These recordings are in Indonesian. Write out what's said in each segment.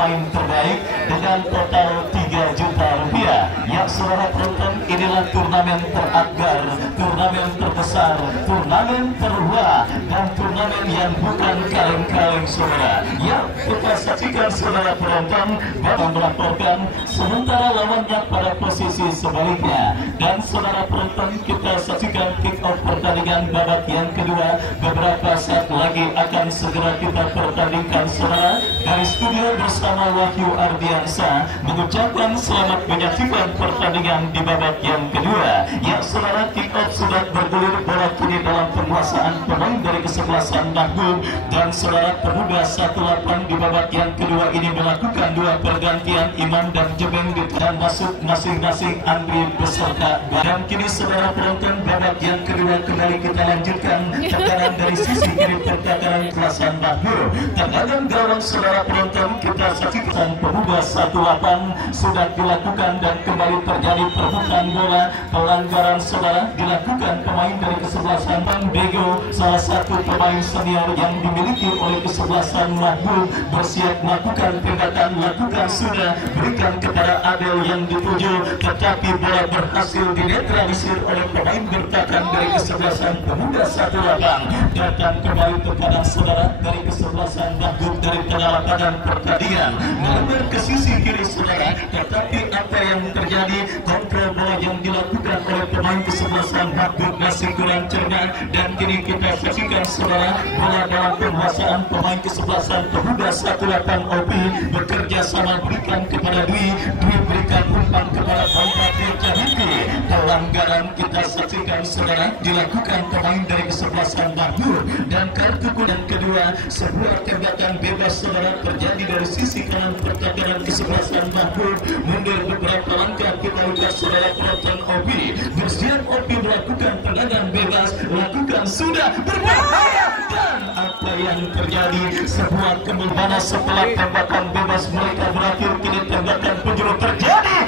pemain terbaik dengan total 3 juta rupiah. Ya saudara penonton, inilah turnamen terakbar, turnamen terbesar, turnamen terwah, dan turnamen yang bukan kaleng-kaleng saudara. Ya, kita saksikan saudara penonton dalam melaporkan sementara lawannya pada posisi sebaliknya. Dan saudara penonton, kita saksikan kick off pertandingan babak yang kedua. Beberapa saat lagi akan segera kita pertandingkan saudara. Dari studio bersama Wahyu Ardiansa mengucapkan selamat menyaksikan pertandingan di babak yang kedua. Ya saudara, kick off sudah bergulir, bola kini dalam penguasaan pemain dari kesebelasan Mahbub, dan saudara Pemuda 18 di babak yang kedua ini melakukan 2 pergantian, Imam dan Jebeng, dan masuk masing-masing Andri beserta. Dan kini saudara penonton, babak yang kedua kembali kita lanjutkan. Tekanan dari sisi kiri pertahanan kelasan Mahbub, tekanan gawang saudara penonton, kita saksikan Pemuda 18 sudah dilakukan dan kembali terjadi perebutan bola. Pelanggaran saudara dilakukan pemain dari kesebelasan Bang Bego, salah satu pemain senior yang dimiliki oleh kesebelasan Mahbub, bersiap melakukan tindakan, lakukan sudah, berikan kepada Adel yang dituju, tetapi bola berhasil dinetralisir oleh pemain bertahan dari kesebelasan Pemuda 18. Datang kembali tekanan saudara dari kesebelasan Mahbub dari tengah lapangan pertandingan, melebar ke sisi kiri saudara, tetapi apa yang terjadi, kontrol bola yang dilakukan oleh pemain kesebelasan Mahbub masih kurang cermat. Dan kini kita saksikan saudara, bola dalam penguasaan pemain kesebelasan Pemuda 18 OP, bekerja sama berikan kepada Dwi berikan umpan kepada Baupatir Jahiti. Pelanggaran kita saksikan saudara dilakukan pemain dari kesebelasan Mahbub, dan kartu kuning kedua, sebuah tembakan bebas saudara terjadi dari sisi kanan pertahanan kesebelasan Mahbub. Mundur beberapa langkah, kita lihat saudara penonton Opi, bersiap Opi melakukan tendangan bebas, lakukan sudah berbahaya. Dan apa yang terjadi, sebuah kembali setelah tembakan bebas mereka berakhir, kini tembakan penjuru terjadi.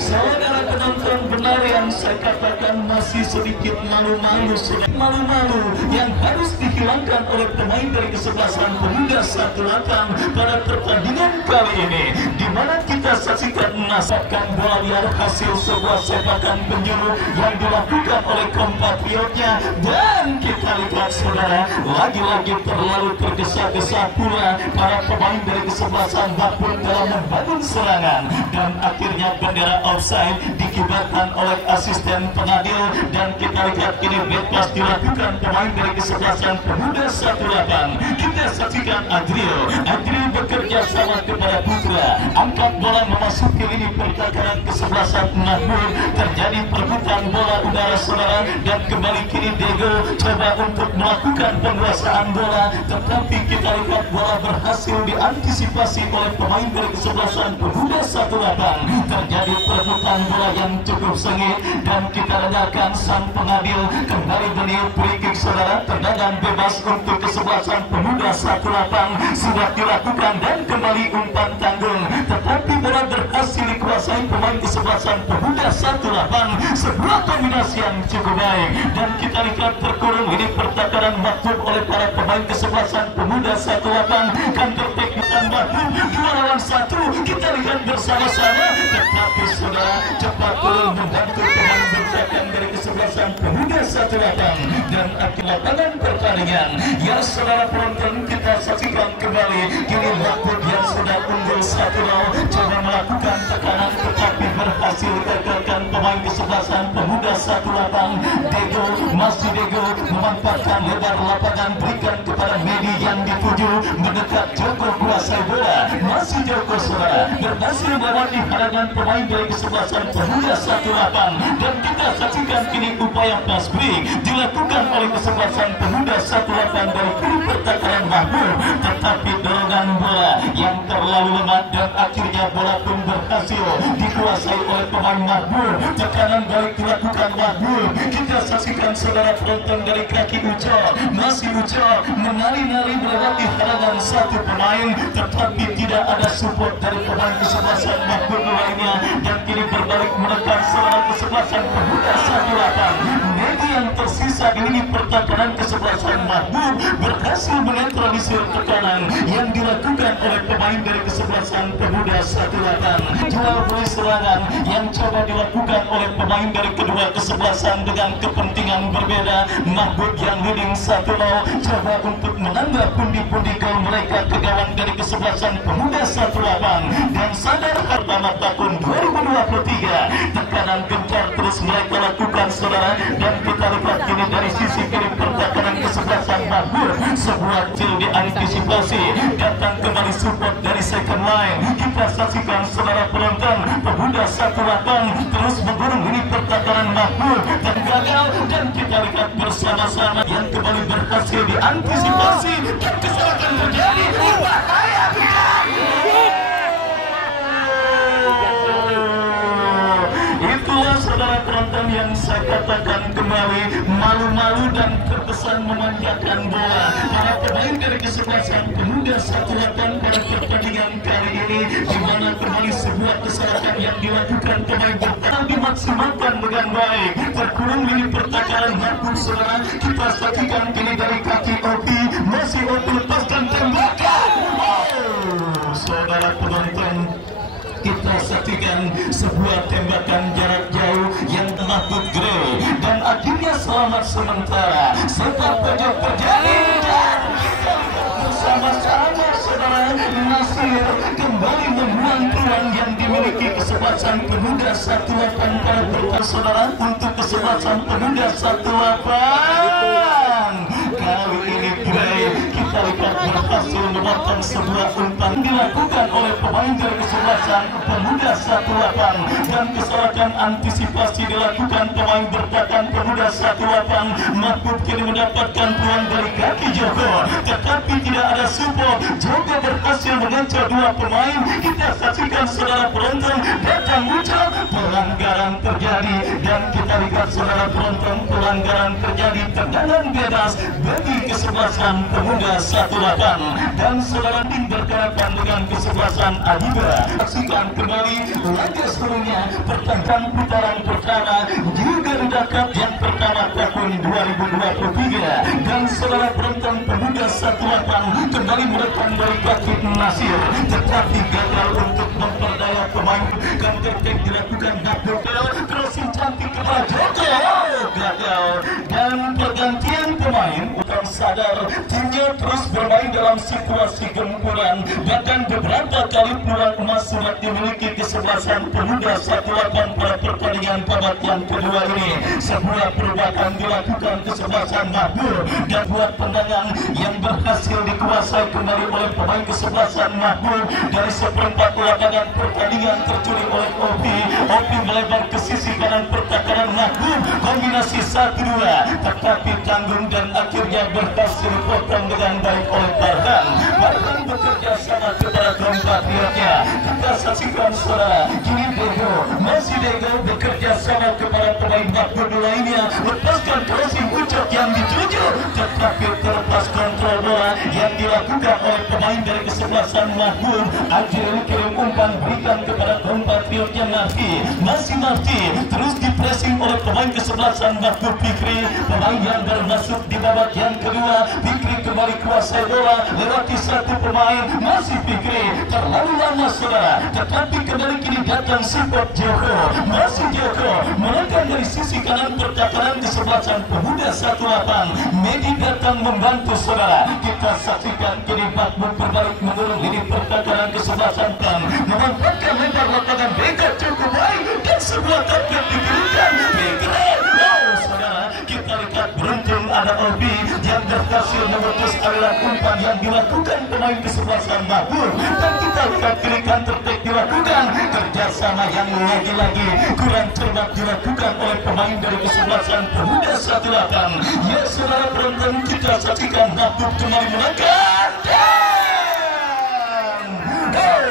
Saudara penonton, benar yang saya katakan, masih sedikit malu-malu yang harus dihilangkan oleh pemain dari kesebelasan Pemuda 18 pada pertandingan kali ini, di mana kita saksikan menasabkan bola liar hasil sebuah sepakan penjuru yang dilakukan oleh kompatriotnya. Dan kita lihat saudara, lagi-lagi terlalu tergesa-gesa pula para pemain dari kesebelasan Mahbub dalam membangun serangan, dan akhirnya bendera offside dikibarkan oleh asisten pengadil. Dan kita lihat kini bebas dilakukan pemain dari kesebelasan Pemuda 18. Kita saksikan Adril bekerja sama kepada Putra, angkat bola memasuki lini pertahanan kesebelasan Mahbub, terjadi perebutan bola udara saudara, dan kembali kini Dego coba untuk melakukan penguasaan bola, tetapi kita lihat bola berhasil diantisipasi oleh pemain dari kesebelasan Pemuda 18. Terjadi perebutan bola yang cukup sengit, dan kita dengarkan sang pengadil kembali meniup free kick saudara. Tendangan bebas untuk kesebelasan Pemuda 18 sudah dilakukan, dan kembali umpan tanggung, tetapi bola berhasil dikuasai pemain kesebelasan Pemuda 18. Sebuah kombinasi yang cukup baik, dan kita lihat terkurung ini pertahanan Mahbub oleh para pemain kesebelasan Pemuda 18. Kantor teknikan Mahbub 2 lawan 1, kita lihat bersama-sama, tetapi saudara cepat turun membantu pemain bertahan dari kesebelasan Pemuda 18. Dan akhir lapangan pertandingan, ya saudara penonton, kita saksikan kembali kini Mahbub yang sudah unggul 1-0 coba melakukan tekanan, tetapi berhasil gagalkan pemain kesebelasan Pemuda 18. Dego memanfaatkan lebar lapangan, berikan kepada Medi yang dituju, mendekat Joko kuasai bola, masih Joko saudara berhasil melewati hadangan pemain dari kesebelasan Pemuda 18. Dan kita saksikan kini upaya pass break dilakukan oleh kesebelasan Pemuda 18 dari kiri pertahanan Mahbub, tetapi dorongan bola yang terlalu lemah, dan akhirnya bola pun berhasil dikuasai oleh pemain Mahbub. Tekanan balik dilakukan Mahbub, kita saksikan saudara penonton dari kaki Uco, masih Uco menari-nari melewati hadangan satu pemain, tetapi tidak ada support dari pemain kesebelasan Mahbub lainnya, dan kini berbalik menekan saudara kesebelasan Pemuda 18. Medi yang tersisa di lini pertahanan kesebelasan Mahbub berhasil menetralisir tekanan yang dilakukan oleh pemain dari kesebelasan Pemuda 18. Jual beli serangan yang coba dilakukan oleh pemain dari kedua kesebelasan dengan kepentingan berbeda. Mahbub yang leading 1-0 coba untuk menambah pundi-pundi gol mereka ke gawang dari kesebelasan Pemuda 18 dan sadar pertama tahun 2023 tekanan gencar terus mereka lakukan saudara, dan kita lihat kini dari sisi kiri pertahanan kesebelasan Mahbub sebuah cil diantisipasi, datang kembali support dari second line. Kita saksikan saudara penonton, Pemuda 18 terus menggurung ini pertahanan Mahbub dan gagal, dan kita lihat bersama-sama yang kembali berhasil diantisipasi dan kesalahan terjadi. Bahaya itulah saudara penonton yang saya katakan kembali, malu-malu dan terkesan memanjakan bola. Para pemain dari kesebelasan Pemuda 18 pada pertandingan kali ini, di mana kembali sebuah kesalahan yang dilakukan pemain bertahan dimaksimalkan dengan baik. Terkurung lini pertahanan Mahbub saudara, kita saksikan kini dari kaki Opi, masih Opi lepaskan tembakan. Saudara penonton, kita saksikan sebuah tembakan jarak jauh yang Mahbub Grey, dan akhirnya selamat sementara. Sepak pojok terjadi dan kita bersama-sama saudara, Nasir kembali membuang peluang yang dimiliki kesebelasan Pemuda 18 pada pertandingan saudara untuk kesebelasan Pemuda 18. Kali ini Grey kita lihat berhasil memotong sebuah umpan dilakukan oleh pemain dari kesebelasan Pemuda 18, dan kesalahan antisipasi dilakukan pemain bertahan Pemuda 18. Mahbub kini mendapatkan peluang dari kaki Joko, tetapi tidak ada support. Joko berhasil mengejar dua pemain. Kita saksikan saudara penonton, datang muncul, pelanggaran terjadi, dan kita lihat saudara penonton, pelanggaran terjadi, tendangan bebas bagi kesebelasan Pemuda 18, dan saudara tim berhadapan dengan kesebelasan Adiba. Saksikan kembali laga sebelumnya, pertandingan putaran pertama juga didapat yang pertama tahun 2023, dan saudara penonton Pemuda 18 kembali menekan dari kaki Nasir, tetapi gagal untuk memperdaya pemain. Counter-attack dilakukan Mahbub, crossing cantik kepada Joko, gagal, dan pergantian pemain. Bukan sadar timnya terus bermain dalam situasi gempuran, bahkan beberapa kali peluang emas sudah dimiliki kesebelasan Pemuda 18 pada pertandingan babak yang kedua ini. Sebuah perubahan dilakukan kesebelasan Mahbub, dan buat tendangan yang berhasil dikuasai kembali oleh pemain kesebelasan Mahbub. Dari seperempat lapangan pertandingan tercuri oleh Opi. Opi melebar ke sisi kanan pertahanan Mahbub, kombinasi 1-2, tetapi tanggung dan akhirnya berhasil dipotong dengan baik oleh Farhan. Farhan bekerja sama kepada compatriotnya. Kita saksikan saudara, kini Dego, masih Dego bekerja sama kepada pemain Mahbub lainnya, lepaskan crossing ucap yang dituju, tetapi terlepas kontrol bola yang dilakukan oleh pemain dari kesebelasan Mahbub. Akhirnya kirim umpan berikan kepada compatriotnya Marti. Masih Marti terus dipressing oleh pemain kesebelasan Mahbub Fikri, pemain yang bermasuk di babak yang kedua. Fikri kembali kuasai bola lewati satu pemain, masih Fikri terlalu lama saudara, tetapi kembali kini datang support Joko, masih Joko menekan dari sisi kanan pertahanan kesebelasan Pemuda 18. Medi datang membantu saudara. Kita saksikan kini Mahbub berbalik menurun lini pertahanan kesebelasan Tam, memanfaatkan lebar lapangan dekat cukup baik, dan sebuah target dikirimkan Fikri. Saudara, kita lihat beruntung ada Obi yang berhasil memutus aliran umpan yang dilakukan pemain kesebelasan Mahbub, dan kita lihat kini counter-attack dilakukan, kerjasama yang lagi-lagi kurang cermat dilakukan oleh pemain dari kesebelasan Pemuda 18. Ya saudara penonton, kita saksikan Mahbub kembali menekan,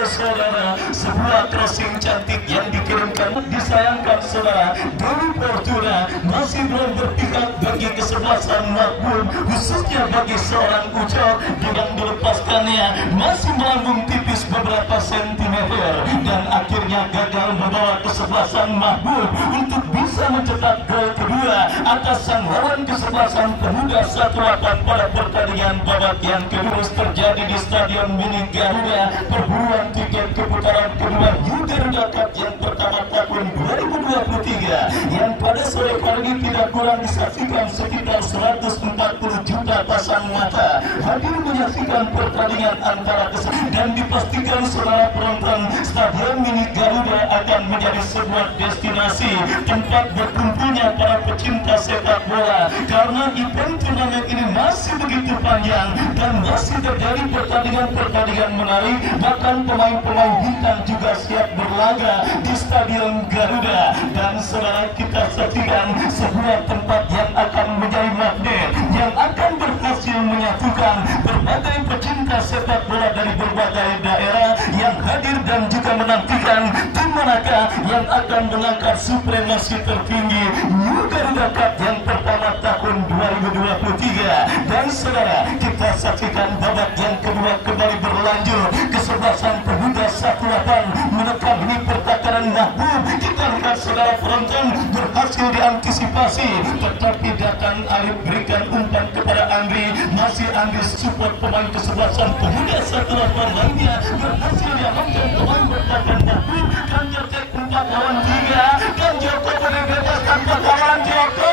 saudara, sebuah crossing cantik yang dikirimkan, disayangkan saudara, Doni Fortuna masih belum berpihak bagi kesebelasan Mahbub, khususnya bagi seorang Ucok yang dilepaskannya masih melambung tipis beberapa sentimeter dan akhirnya gagal membawa kesebelasan Mahbub untuk bisa mencetak gol kedua atas sang lawan kesebelasan Pemuda 18 pada pertandingan babak yang kedua terjadi di Stadion Mini Garuda. Perburuan tiket keputaran kedua Garuda Cup yang pertama tahun 2023 yang pada sore kali ini tidak kurang disaksikan sekitar 140 juta pasang mata hadir menyaksikan pertandingan antara keseluruhan dan dipastikan saudara penonton Stadion Mini Garuda akan menjadi sebuah destinasi tempat berkumpulnya para pecinta sepak bola karena event turnamen ini masih begitu panjang dan masih terjadi pertandingan-pertandingan menarik, bahkan pemain-pemain bintang juga siap berlaga di Stadion Garuda. Dan saudara, kita saksikan sebuah tempat yang akan menjadi magnet yang akan berhasil menyatukan berbagai pecinta sepak bola dari berbagai daerah yang hadir dan juga menantikan tim manakah yang akan mengangkat supremasi tertinggi New Garuda Cup yang pertama tahun 2023. Dan saudara, kita saksikan babak yang kedua kembali berlanjut, kesebelasan Pemuda 18 menekan ini pertakaran Mahbub. Kita lihat saudara penonton berhasil diantisipasi, tetapi datang Arif berikan umpan kepada Andri, masih Andri support pemain kesebelasan Pemuda 18 lainnya berhasil diamankan pemain bertahan Mahbub. Ganjar cek 4 lawan 3 dan Joko bebas tanpa kawan Joko.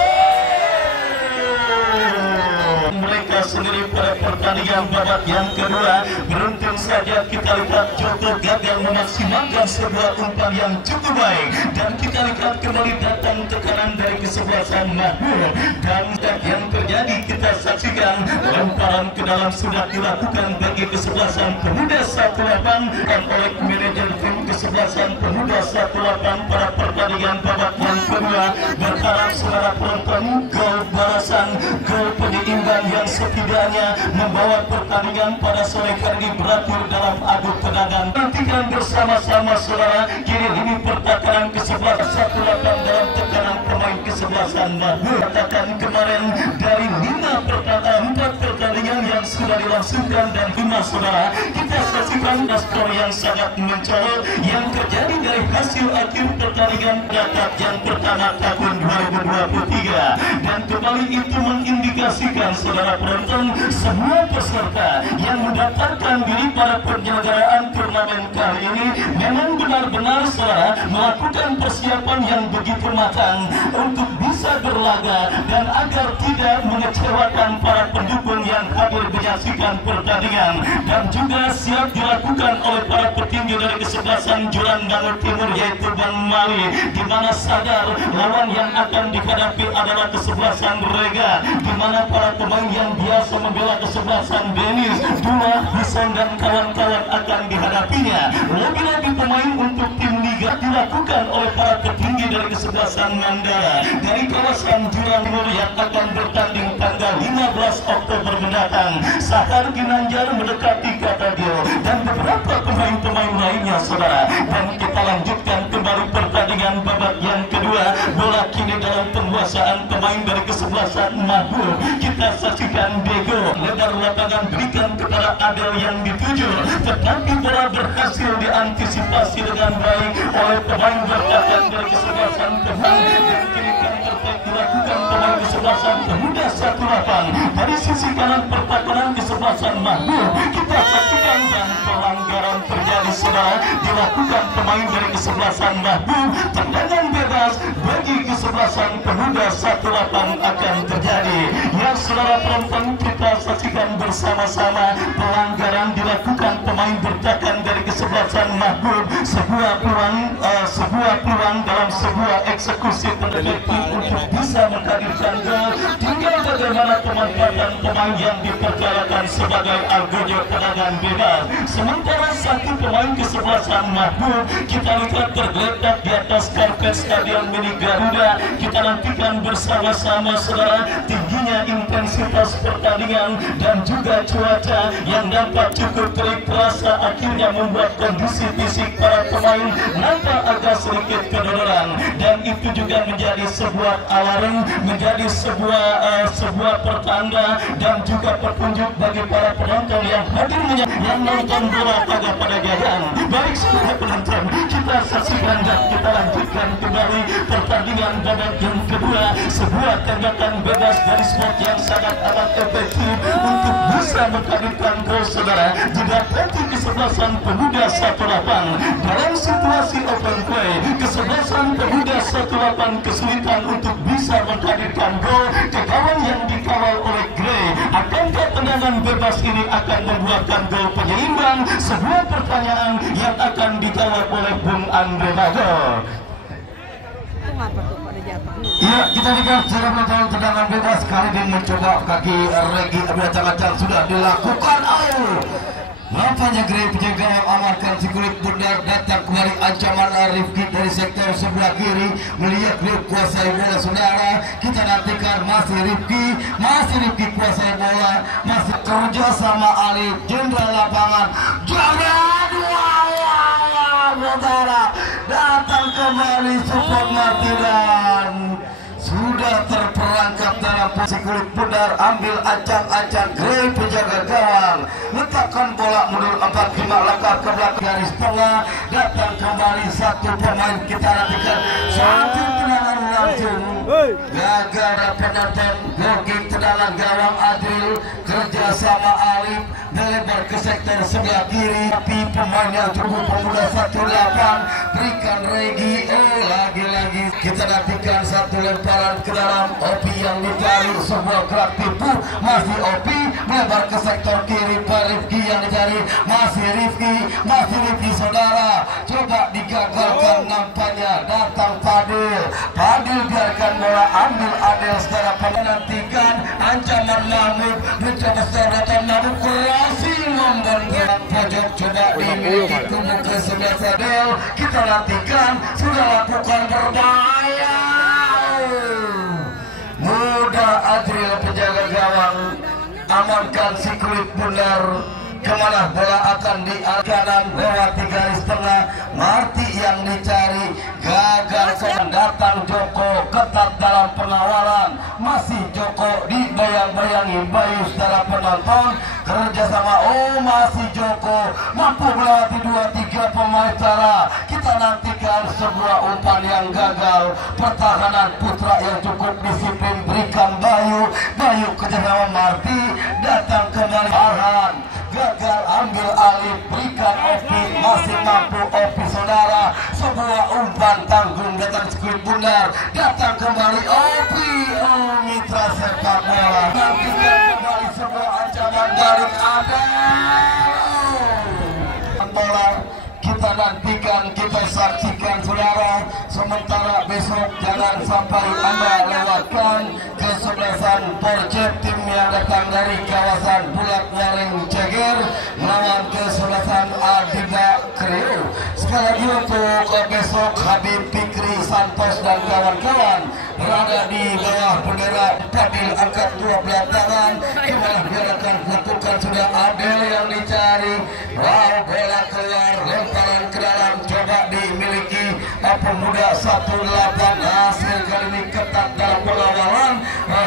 Mereka sendiri pada pertandingan babak yang kedua. Beruntung saja kita lihat Joko gagal memaksimalkan sebuah umpan yang cukup baik dan kita lihat kembali datang tekanan dari kesebelasan Mahbub dan yang terjadi kita saksikan lemparan ke dalam sudah dilakukan bagi kesebelasan Pemuda 18 dan oleh manajer tim kesebelasan Pemuda 18 pada pertandingan babak yang kedua. Berharap saudara penonton gol balasan, gol penyeimbang yang setidaknya membawa pertandingan pada sore hari ini berakhir dalam adu tendangan. Nantikan bersama-sama saudara, kini ini pertakaran kesebelasan 18 dalam tekanan pemain kesebelasan Mahbub. Katakan kemarin dari 4 pertandingan yang sudah dilangsungkan dan 5 saudara, kita saksikan skor yang sangat mencolok yang terjadi dari hasil akhir pertandingan Garuda yang pertama tahun 2023 dan kembali itu mengindikasikan saudara penonton semua peserta yang mendaftarkan diri pada penyelenggaraan turnamen kali ini memang benar-benar saudara melakukan persiapan yang begitu matang untuk bisa berlaga dan agar tidak mengecewakan para pendukung yang hadir menyaksikan pertandingan dan juga siap dilakukan oleh para petinggi dari kesebelasan Joran Bangor Timur yaitu Bang Mali, di mana sadar lawan yang akan dihadapi adalah kesebelasan Rega, di mana para pemain yang biasa membela kesebelasan Denis, Dua, Hison dan kawan-kawan akan dihadapinya. Lagi-lagi pemain untuk tim Liga dilakukan oleh para petinggi dari kesebelasan Mandala dari kawasan Jurang Timur yang akan bertanding tanggal 15 Oktober mendatang. Sahar Ginanjar mendekati Katadio dan beberapa pemain-pemain lainnya saudara. Dan kita lanjutkan kembali pertandingan babak yang kedua. Bola kini dalam penguasaan pemain dari kesebelasan Mahbub. Kita saksikan Bego lebar lapangan berikan kepada Adel yang dituju, tetapi bola berhasil diantisipasi dengan baik oleh pemain bertahan dari kesebelasan pemain dan kini terbaik dilakukan pemain kesebelasan Pemuda 18 dari sisi kanan pertahanan kesebelasan Mahbub. Kita saksikan dan pelanggaran terjadi saudara dilakukan pemain dari kesebelasan Mahbub. Tendangan bebas bagi kesebelasan Pemuda 18 akan terjadi. Ya saudara penonton, kita saksikan bersama-sama pelanggaran dilakukan pemain bertahan dari kesebelasan Mahbub. Sebuah peluang dalam sebuah eksekusi terdekat untuk bisa menghadirkan gol. Tinggal bagaimana bagaimana pemanfaatan pemain yang dipercayakan sebagai algojo tendangan bebas. Sementara satu pemain kesebelasan Mahmud kita lihat tergeletak di atas karpet Stadion Mini Garuda. Kita nantikan bersama-sama saudara tingginya intensitas pertandingan dan juga cuaca yang dapat cukup terik terasa akhirnya membuat kondisi fisik para pemain nampak agak sedikit kedodoran, dan itu juga menjadi sebuah alarm, menjadi sebuah pertanda dan juga petunjuk bagi para penonton yang hadir yang nonton bola pada gayaan. Baik semua penonton, kita saksikan dan kita lanjutkan kembali pertandingan babak yang kedua, sebuah tembakan bebas dari spot yang sangat amat efektif untuk bisa menghadirkan gol saudara. Didapati kesebelasan Pemuda 18 dalam situasi open play, kesebelasan Pemuda 18 kesulitan untuk bisa menghadirkan gol ke kawan yang dikawal oleh Gray. Akankah tendangan bebas ini akan membuahkan gol penyeimbang? Sebuah pertanyaan yang akan dijawab oleh Bung Andre Mago. Ya, kita lihat cara menonton tendangan bebas kali ini mencoba kaki Regi acak-acak sudah dilakukan. Nampaknya Gray penjaga yang amankan si kulit bundar datang kembali ancaman Rifki dari sektor sebelah kiri melihat Gray kuasai bola saudara. Kita nantikan masih Rifki kuasai bola, masih kerja sama Ali Jenderal lapangan jaga dua saudara, datang kembali support Martiran sudah terperangkap dalam posisi kulit bundar, ambil acak-acak Gray penjaga gawang, letakkan bola mundur 4-5 langkah ke belakang garis tengah, datang kembali satu pemain. Kita nantikan satu tendangan langsung gagal penonton, gol tendangan gawang Adril kerjasama Alif melebar ke sektor sebelah kiri, tapi pemain yang cukup Pemuda 18 berikan Regi. Lagi-lagi kita nantikan satu lemparan ke dalam, Opi yang dicari, sebuah gerak tipu, masih Opi melebar ke sektor kiri, Pak Rifki yang dicari, masih Rifki saudara, coba digagalkan nampaknya, datang Padil biarkan bola, ambil Adel saudara, menantikan ancaman Mahmud, mencoba datang Mahmud kurasi membentuk pojok, coba dimiliki kubu ke sebelah Adel, kita nantikan sudah lakukan berbahaya. Muda Adril penjaga gawang amankan si kulit bundar. Kemana bola akan diarahkan lewati garis tengah, Marti yang dicari gagal. Datang Joko ketat dalam pengawalan, masih Joko dibayang-bayangi Bayu secara penonton kerjasama. Masih Joko mampu melewati 2-3 pemain cara. Kita nantikan sebuah umpan yang gagal, pertahanan Putra yang cukup disiplin berikan Bayu kerjasama Marti, datang kembali Arhan gagal, ambil Alif berikan Opi, masih mampu Opi saudara, sebuah umpan tanggung datang sekuit bundar, datang kembali Opi, mitra sepak bola, nantikan kembali sebuah ancaman balik ada bola. Kita nantikan, kita saksikan saudara. Sementara besok jangan sampai Anda lewatkan kesebelasan Porcep, tim yang datang dari kawasan Bulat Nyaring Ceger melawan kesebelasan Adiba Kreo. Sekali lagi untuk besok Habib Fikri Santos dan kawan-kawan berada di bawah bendera Padil angkat 12 tangan. Kembali diadakan lakukan sudah Adel yang dicari. Bola keluar, lemparan ke dalam, coba dimiliki Pemuda 18. Hasil kali ini ketat dalam pengawalan,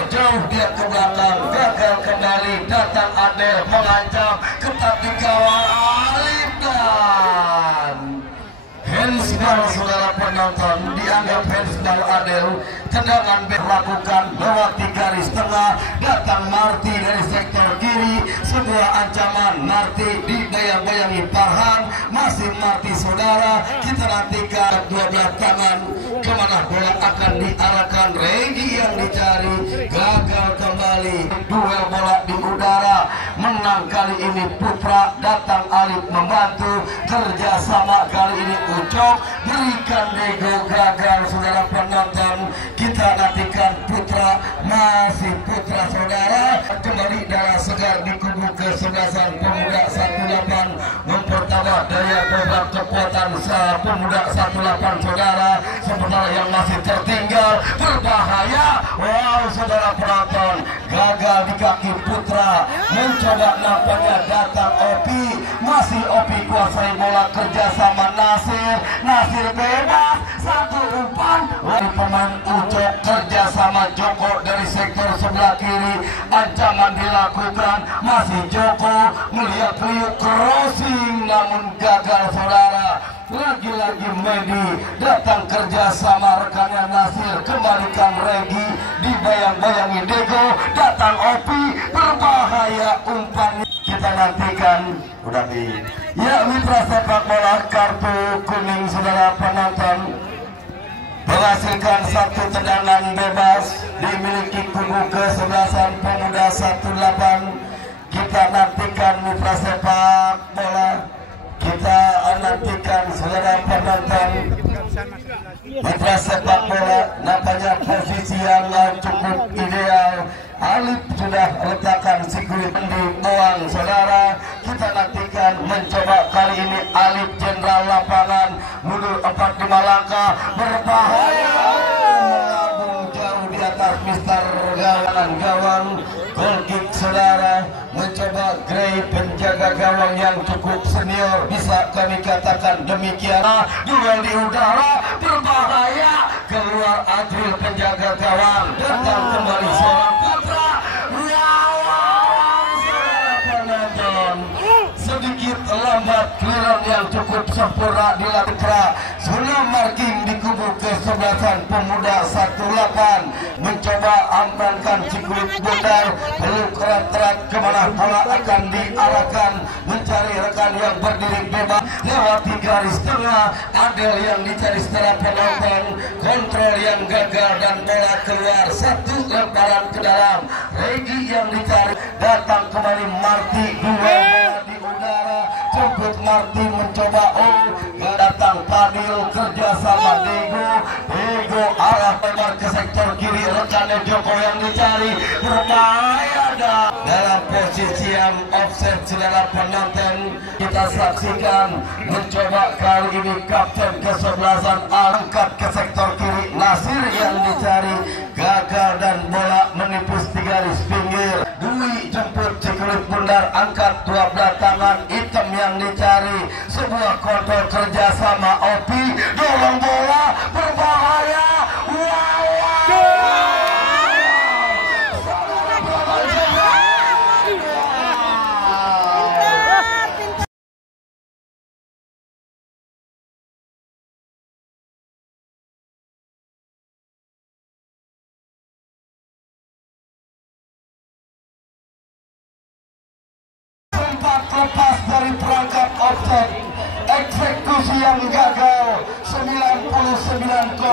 jauh dia ke belakang, gagal kembali, datang Adel mengancam, ketat dikawal Alif dan handsball saudara penonton, dianggap handsball Adel. Tendangan dilakukan lewati garis tengah, datang Marti dari sektor kiri, sebuah ancaman Marti dibayang-bayangi Farhan, masih Marti saudara. Kita nantikan 12 tangan, kemana bola akan diarahkan, Regi yang dicari, gagal kembali, duel bola di udara, menang kali ini Putra, datang Alif membantu, kerjasama kali ini Ucok, berikan Dego, gagal saudara penonton. Kita nantikan Putra masih putra saudara kembali darah segar di kubu kesebelasan pemuda 18 mempertambah daya dobrak kekuatan pemuda 18 saudara. Sementara yang masih tertinggal berbahaya. Wow, saudara penonton, gagal di kaki putra, mencoba nampaknya datang Opi, masih Opi kuasai bola kerjasama Nasir bebas, satu umpan dari pemain Ucok kerjasama Joko dari sektor sebelah kiri, ancaman dilakukan, masih Joko melihat Liu crossing namun gagal saudara. Lagi-lagi Medi datang kerjasama rekannya Nasir, kembalikan Regi, dibayang-bayangi Dego, datang Opi, berbahaya umpan. Kita nantikan udah di ya mitra sepak bola kartu kuning saudara penonton, menghasilkan satu tendangan bebas dimiliki kubu kesebelasan pemuda 18. Kita nantikan mitra sepak bola, kita nantikan saudara penonton, mitra sepak bola. Nampaknya posisi yang cukup ideal. Alif sudah letakkan sikurit di bawang saudara. Kita nantikan mencoba kali ini Alif jenderal lapangan mundur 4-5 langkah, berbahaya melambung jauh di atas Mister gawang. Goal kick saudara, mencoba Gray penjaga gawang yang cukup senior, bisa kami katakan demikian. Duel di udara berbahaya, keluar Adril penjaga gawang, datang kembali seorang putra. Sedikit lambat clearance yang cukup sempurna dilakukan. Zona marking di kubu kesebelasan pemuda 18 mencoba amankan sikurit bundar, peluk erat-erat kemana bola akan diarahkan, mencari rekan yang berdiri bebas lewati garis tengah. Adel yang dicari setelah penonton, kontrol yang gagal dan bola keluar, satu lemparan ke dalam. Regi yang dicari, datang kembali Marti, dua bola di udara, jemput Marti mencoba datang Fadil kerjasama Dego arah lebar ke sektor kiri, rekannya Joko yang dicari, berbahaya dalam posisi yang offset saudara penonton. Kita saksikan mencoba kali ini kapten kesebelasan angkat ke sektor kiri, Nasir yang dicari, gagal dan bola menipis di garis pinggir. Dwi jemput sikurit bundar, angkat 12 tangan, hitam yang dicari, sebuah kontrol kerjasama Opi, dorong bola berbahaya. Lepas dari perangkap offset, eksekusi yang gagal 99,9%.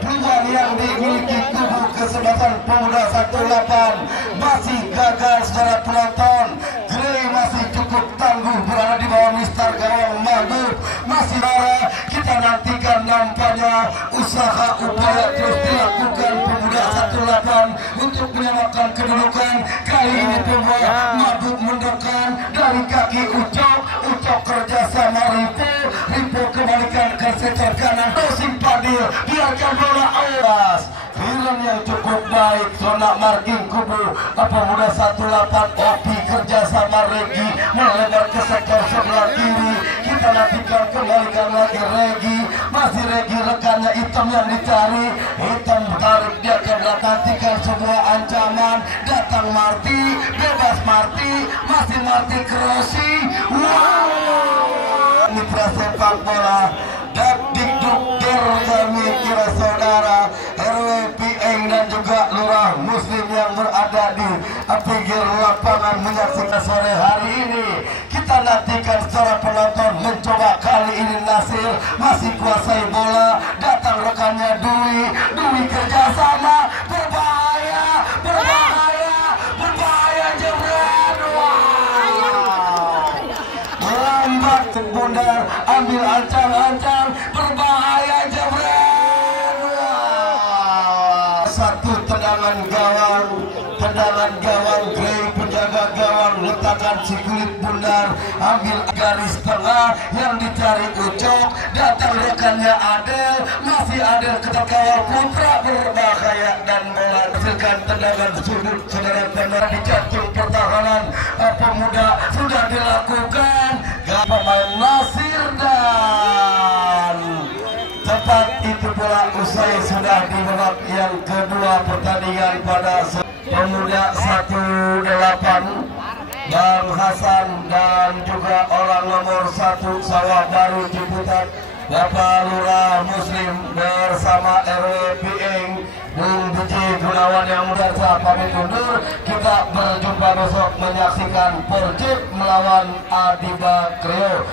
Peluang yang dimiliki kubu kesebelasan pemuda 18 masih gagal secara penonton. Gray masih cukup tangguh berada di bawah Mister gawang Mahmud, masih marah. Kita nantikan nampaknya usaha upaya terus dilakukan pemuda 18 untuk menyamakan kedudukan. Kali ini pemuda Mahmud mundurkan dari kaki Ucok kerjasama Ripo kembalikan ke sektor kanan, crossing Fadil, biarkan bola awas. Clearance yang cukup baik, zona marking kubu pemuda 18. Opi kerjasama Regi melebar ke sektor sebelah kiri. Kita nantikan kembalikan lagi Regi, masih Regi rekannya hitam yang dicari, hitam tarik dia ke belakang. Nantikan sebuah ancaman, datang Marti, bebas Marti, masih Marti crossing. Wow, mitra sepak bola dak dikduk kami kira saudara RW Pieng dan juga Lurah Muslim yang berada di pinggir lapangan menyaksikan sore hari ini. Kita nantikan secara penonton, mencoba kali ini Nasir masih kuasai bola, datang rekannya Dwi kerjasama, berbahaya jebret. Lambat bundar, ambil ancang-ancang, berbahaya jebret. Satu tendangan gawang Grey penjaga gawang letakkan si kulit bundar, ambil garis tengah yang dicari Ucok, datang rekannya Adel, masih Adel ketat kawal Putra berbahaya dan bola hasilkan tendangan sudut. Saudara benar di jantung pertahanan pemuda sudah dilakukan pemain Nasir dan tepat itu bola usai sudah di babak yang kedua pertandingan pada pemuda 18 Bang Hasan dan juga orang nomor 1 Sawah Baru Ciputat Bapak Lurah Muslim bersama RW Pieng Bung Biji Gunawan yang muda pamit undur. Kita berjumpa besok menyaksikan Persib melawan Adiba Kreo.